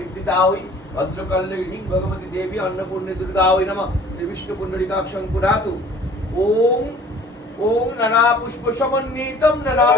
परिप्रीता होई भद्रकाली भगवती देवी अन्नपूर्णे दुर्गा होई नमः। श्री विष्णु पुंडरीकाक्षं पुनातु। ओम ओम नना पुष्प समन्वितं नना